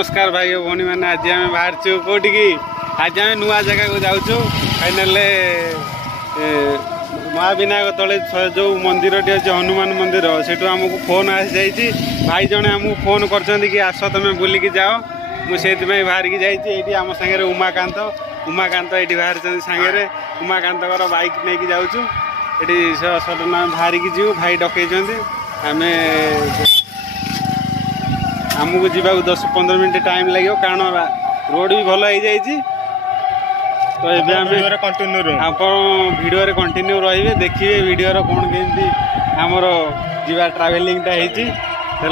नमस्कार भाई और भौणी मैंने आज आम बाहर कौटी की आज आम नुआ जगह को जाऊँ फाइनाल महाविनायक तले जो मंदिर टी अच्छे हनुमान मंदिर से आमको फोन आसी जाइए भाई जड़े आमको फोन कर आस तुम बुलिकी जाओ मुझे बाहर की जाइए आम सागर उमाकांत उमाकांत ये बाहर सागर उमाकांत बाइक नहीं जाऊँ ये सडन बाहर की जीव भाई डकई आम आमको जीवा 10-15 मिनट टाइम लगे कारण रोड भी भल हो जाइए तो ये आप वीडियो कंटिन्यू रही देखिए वीडियो कौन केमती आमर जीवा ट्रावेलिंगटा होती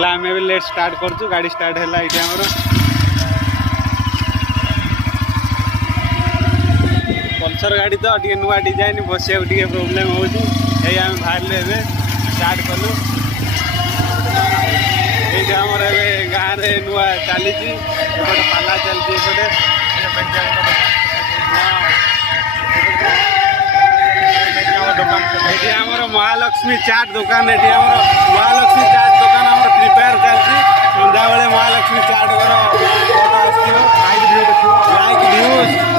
आम लेट स्टार्ट करूँ गाड़ी स्टार्ट है ये आमर पल्सर गाड़ी तो टे नुआ डिजाइन बसिया प्रोब्लेम हो बाहर स्टार्ट कलु ये आमर गाँव में नुआ चली पाला चलती ये आमर महालक्ष्मी चाट दुकान ये महालक्ष्मी चाट दुकान आमर प्रिपेयर चलती सन्ध्या बेले महालक्ष्मी चाट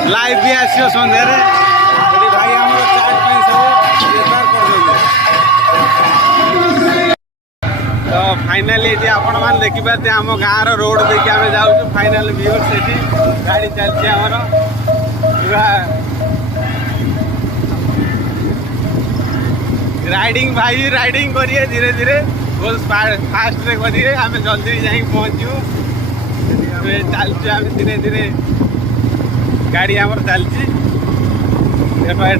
लाइव भी आसो सन्धार भाई आमर चाट सब प्रिपेयर कर तो फाइनाली ये आपण मैंने देखिपारे आम गाँव रोड देखिए आम जाऊँ फाइनाल व्यूअर से गाड़ी चलती आमर पूरा राइडिंग भाई राइडिंग करिए धीरे धीरे बहुत फास्ट रे करिए आम जल्दी जाई पहुँचू चलचु आम धीरे धीरे गाड़ी आमर चलती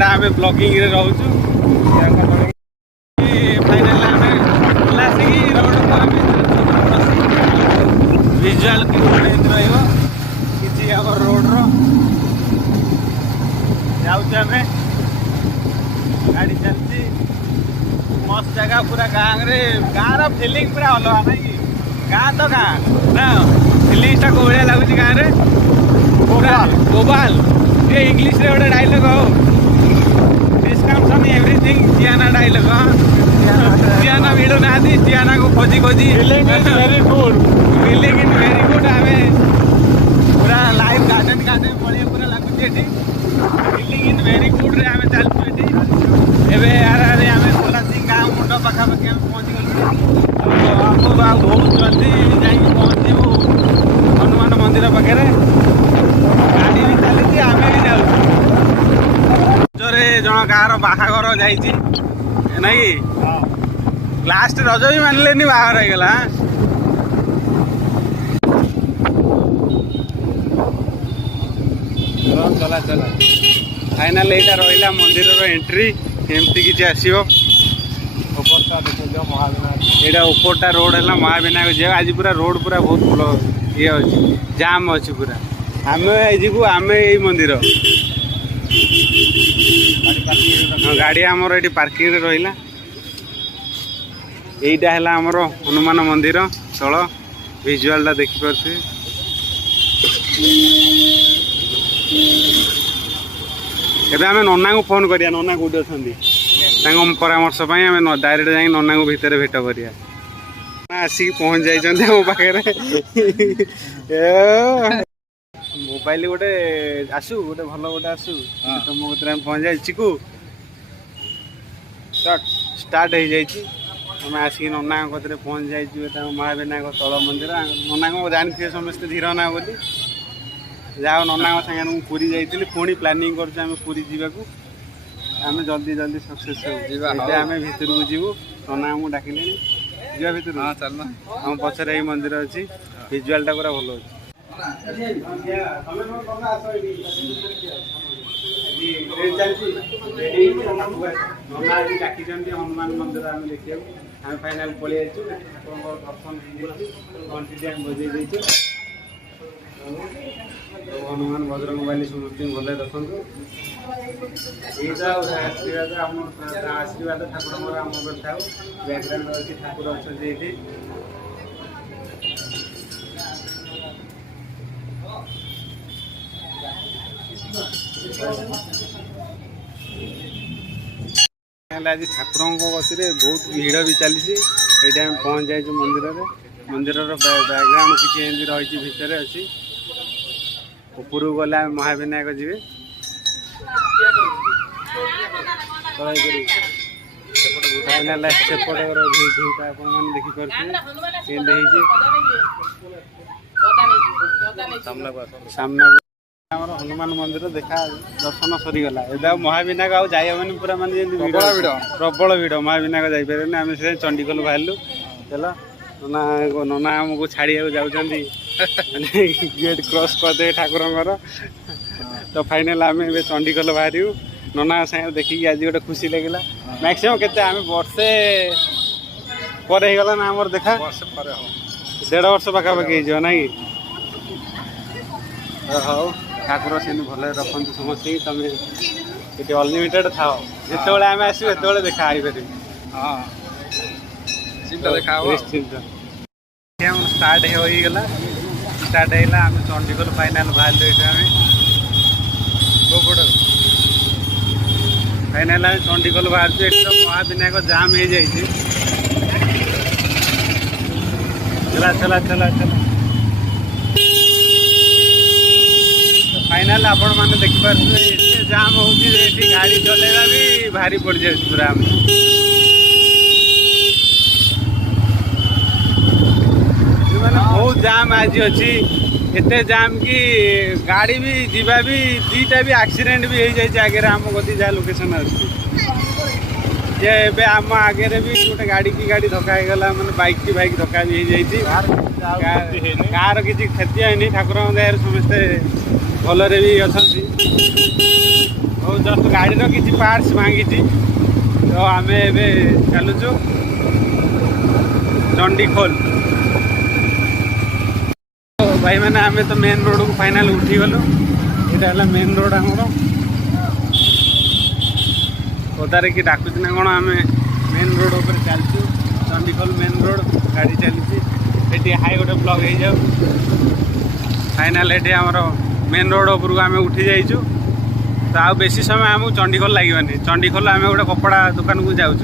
आम ब्लॉगिंग रे रोचु फाइनाल आम रोड विजुआल कि आम रोड जाऊँ गाड़ी चलती मस्त जगह पूरा गाँव फिलिंग पूरा अलग ना कि गाँ तो गाँ ना फिलिंगटा को भाया लगुच गाँव पूरा गोबाल ये इंग्लीश रे गोटे डायलॉग हो डिस्काउंट एवरीथिंग चियाना डायलॉग चियाना मिलू ना चियाना को खोजी खोजी फीलिंग इज वेरी गुड आम पूरा लाइव गार्डन पड़े पूरा लगुच फीलिंग इज वेरी गुड रे आम चलचु ये आरे आम सोला सिंह गाँव मुंड पाखापाखि आम पहुँची गलु आमको बहुत जल्दी जाइए पहुँचू हनुमान मंदिर पाखे गाड़ी भी चली आम भी जाऊँ रजरे जन गाँव बाहागर जाइए ना कि लास्ट रज भी मानले बाहर होगला चला चला फाइनाल यहाँ रहा मंदिर एंट्री एमती किसी आसो यहाँ उपरटा रोड है महाविनायक जी आज पूरा रोड पूरा बहुत भल ये अच्छी जाम अच्छी पूरा आम जीवु आम यही मंदिर गाड़ी आमर ये पार्किंग रहा यहीटा है आमर हनुमान मंदिर तल विजुआलटा देखिपे एबे आम नना को फोन करिया नना कौटी अच्छा परामर्श आम डायरेक्ट जाए नना को भितर भेट करिया आसिक पहुँच जाइए मो पाखे मोबाइल गोटे आसू गोटे भल गोटे आसू तुम कतरे पहुँच जाए चिकू स्टार्ट हो जाइए आम आसिक नना कतरे पहुँच जाइए महाविनायक तल मंदिर नना को जानते समस्ते धीर ना बोली जाओ नना सागे पूरी जाइए पुणी प्लानिंग करें पूरी जावाक आम जल्दी जल्दी सक्सेस आम भितर को जीवु नना आमको डाकिले जा भितर आम पचर यही मंदिर अच्छी विजुआलटा पूरा भल डाकी हनुमान मंदिर आम देखा आम फाइनाल पलि दर्शन घंटी बजे देचु हनुमान बजरंग बाली समस्त भले देखु आशीर्वाद आशीर्वाद ठाकुर आम था बैकग्राउंड अच्छी ठाकुर अच्छा ये आज ठाकुर गति बहुत भिड़ भी चली पहुँच जाए मंदिर में मंदिर बैकग्राउंड किसी एमती रही भितर अच्छी उपरକୁ गले आम महाविनायक जी सेपटे भ्यूटा आपने देखिपे सामना हनुमान मंदिर देखा दर्शन सरीगला ए महाविनायक आउ जाइबनी पूरा माने प्रबल भिड़ महाविनायक जापरेनि आम से चंडीगढ़ बाहर चल नना नना आमको छाड़िया जाऊँ गेट क्रॉस करदे ठाकुर तो फाइनल आम ए चंडीगढ़ बाहर नना सागे देखिए आज गोटे खुशी लगे मैक्सीम के वर्षे पर गला ना आम देखा 1.5 वर्ष पाखापाखि हो ना कि हाँ ठाकुर से भल रखते समस्त तुम ये अनलिमिटेड था जिते आम आसो ये देखा पारि हाँ निश्चिंत स्टार्ट होगला स्टार्ट है आम चंडीगढ़ फाइनाल बाहर गोपड़ फाइनाल आम चंडीगढ़ बाहर तो महाविनायक जाम हो जाए चला चला चला चला फाइनाल आपण मैंने देखिपे जाम हो गाड़ी चलेगा भी भारी पड़ जाए पूरा मैंने बहुत जाम आज अच्छी एते जाम कि गाड़ी भी जीवा भी दीटा भी एक्सीडेंट भी हो जाए आगे आम गति जहाँ लोकेशन अच्छे आम आगे भी गोटे गाड़ी की गाड़ी धक्का गला मैंने बाइक की बाइक धक्का भी हो जाए कार किसी क्षति है ठाकुर दया समस्ते भलरे भी अच्छा जस्ट गाड़ी किसी पार्ट्स भांगी तो आम ए चलुचु चंडीखोल भाई मैंने आम तो मेन रोड को फाइनाल उठी गलु यहाँ मेन रोड आमर पदारे कि डाकुच ना कौन आम मेन रोड पर चलचु चंडीखोल मेन रोड गाड़ी चली हाई गोटे ब्लॉक हो जाऊ फाइनाल ये आमर मेन रोड उपरको आम उठी जाइचु तो आ बेसी समय आमको चंडीखोल लगे चंडीखोल आम गोटे कपड़ा दुकान को जाऊँ